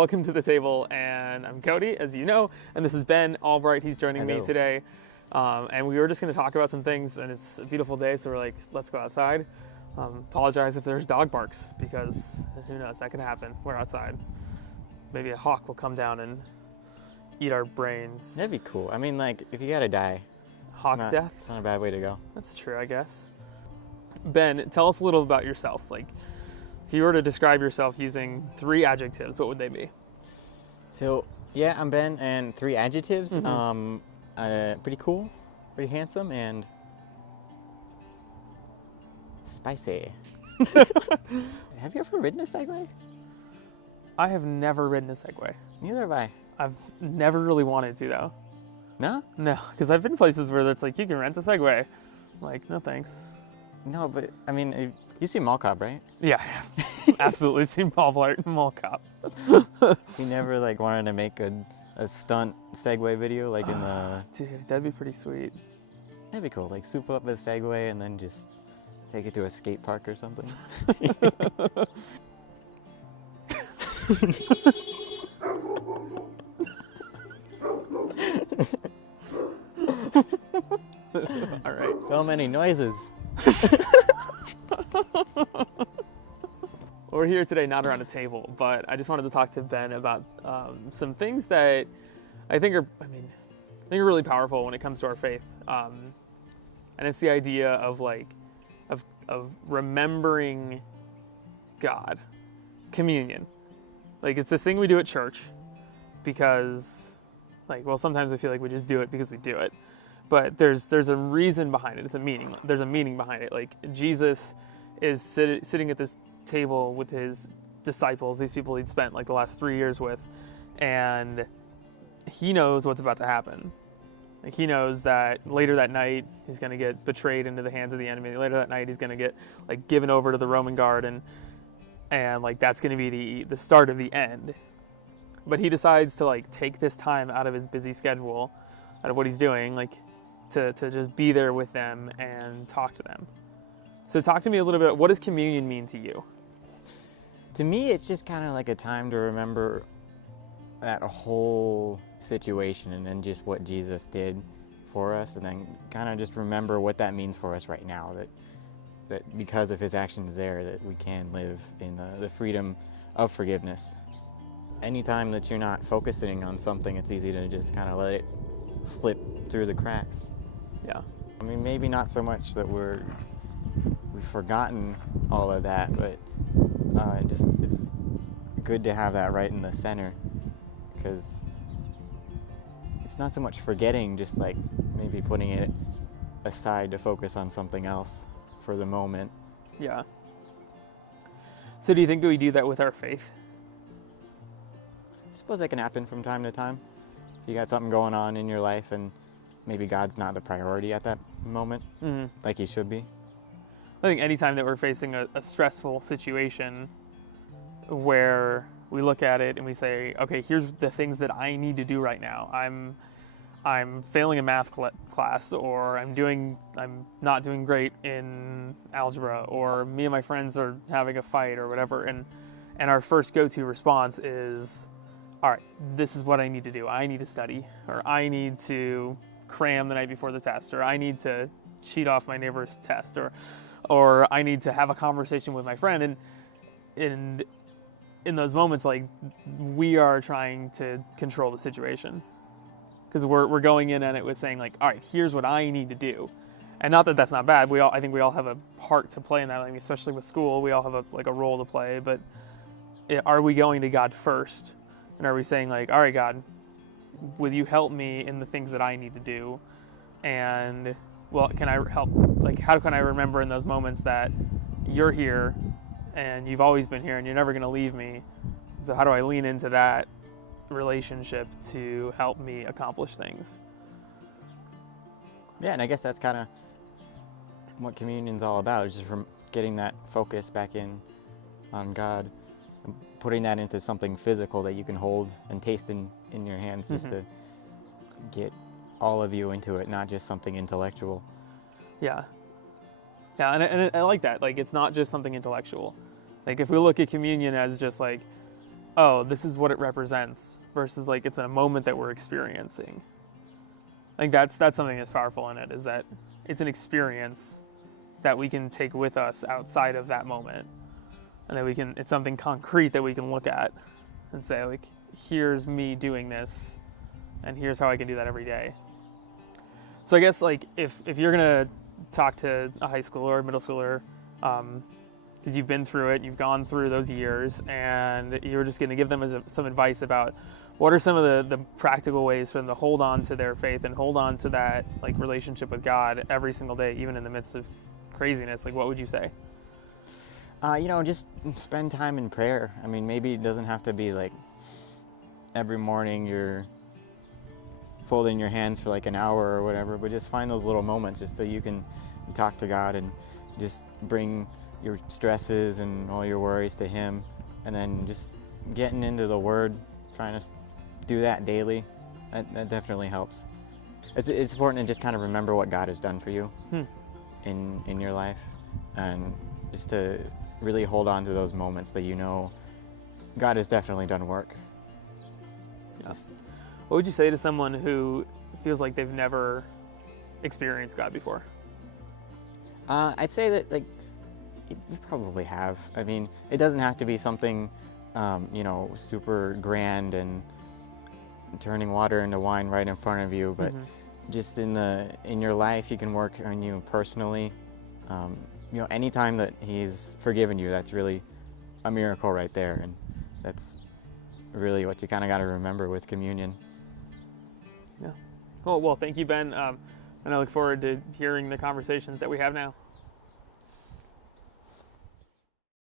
welcome to the table, and I'm Cody, as you know, and this is Ben Albright. He's joining me today, and we were just going to talk about some things, and it's a beautiful day, so we're like, let's go outside. Apologize if there's dog barks, because who knows, that can happen. We're outside. Maybe a hawk will come down and eat our brains. That'd be cool. I mean, like, if you gotta die, hawk death? It's not a bad way to go. That's true, I guess. Ben, tell us a little about yourself. Like, if you were to describe yourself using 3 adjectives, what would they be? So, yeah, I'm Ben, and 3 adjectives. Pretty cool, pretty handsome, and spicy. Have you ever ridden a Segway? I have never ridden a Segway. Neither have I. I've never really wanted to, though. No? No, because I've been places where it's like, you can rent a Segway. I'm like, no thanks. No, but, I mean, you see Mall Cop, right? Yeah, I have absolutely seen Albright Mall Cop. You never, like, wanted to make a stunt Segway video, like in the... Dude, that'd be pretty sweet. That'd be cool, like, soup up a Segway and then just take it to a skate park or something. All right. So many noises. We're here today not around a table, but I just wanted to talk to Ben about some things that I think are really powerful when it comes to our faith. And it's the idea of of remembering God, communion. Like, it's this thing we do at church because, sometimes I feel like we just do it because we do it. But there's a reason behind it. It's a meaning. There's a meaning behind it. Like, Jesus is sitting at this table with his disciples, these people he'd spent like the last 3 years with, and he knows what's about to happen. Like, he knows that later that night he's going to get betrayed into the hands of the enemy. Later that night he's going to get given over to the Roman guard, and that's going to be the start of the end. But he decides to take this time out of his busy schedule, out of what he's doing, to just be there with them and talk to them. So talk to me a little bit. What does communion mean to you? To me, it's just kind of like a time to remember that whole situation and then just what Jesus did for us, and then kind of just remember what that means for us right now, that because of his actions there, that we can live in the freedom of forgiveness. Anytime that you're not focusing on something, it's easy to just kind of let it slip through the cracks. Yeah. I mean, maybe not so much that we've forgotten all of that, but it's good to have that right in the center, because it's not so much forgetting, just maybe putting it aside to focus on something else for the moment. Yeah. So do you think that we do that with our faith? I suppose that can happen from time to time. If you got something going on in your life and maybe God's not the priority at that moment, like he should be. I think anytime that we're facing a stressful situation where we look at it and we say, okay, here's the things that I need to do right now. I'm failing a math class, or I'm not doing great in algebra, or me and my friends are having a fight or whatever. And our first go-to response is, all right, this is what I need to do. I need to study, or I need to cram the night before the test, or I need to cheat off my neighbor's test, or I need to have a conversation with my friend. And in those moments, we are trying to control the situation, because we're going in at it with saying all right, here's what I need to do. And not that that's not bad. I think we all have a part to play in that. Especially with school, we all have a role to play. But are we going to God first? And are we saying all right, God, will you help me in the things that I need to do? And can I help? How can I remember in those moments that you're here and you've always been here and you're never going to leave me? So how do I lean into that relationship to help me accomplish things? Yeah, and I guess that's kind of what communion's all about, is just getting that focus back in on God and putting that into something physical that you can hold and taste in your hands, just to get all of you into it, not just something intellectual. Yeah, and I like that. It's not just something intellectual. If we look at communion as just oh, this is what it represents, versus like it's a moment that we're experiencing. I think that's something that's powerful in it, is that it's an experience that we can take with us outside of that moment, and that it's something concrete that we can look at and say, like, here's me doing this, and here's how I can do that every day. So I guess, like, if you're gonna talk to a high schooler or a middle schooler, because you've been through it, you've gone through those years, and you're just gonna give them some advice about what are some of the practical ways for them to hold on to their faith and hold on to that, like, relationship with God every single day, even in the midst of craziness, like, what would you say? Just spend time in prayer. I mean, maybe it doesn't have to be like every morning you're folding your hands for like an hour or whatever, but just find those little moments just so you can talk to God and just bring your stresses and all your worries to Him, and then just getting into the Word, trying to do that daily. That definitely helps. It's important to just kind of remember what God has done for you in your life, and just to really hold on to those moments that God has definitely done work. Yeah. What would you say to someone who feels like they've never experienced God before? I'd say that, like, you probably have. I mean, it doesn't have to be something, super grand and turning water into wine right in front of you, but just in your life, you can work on you personally. Anytime that He's forgiven you, that's really a miracle right there, and that's really what you kind of got to remember with communion. Yeah. Well, thank you, Ben, and I look forward to hearing the conversations that we have now.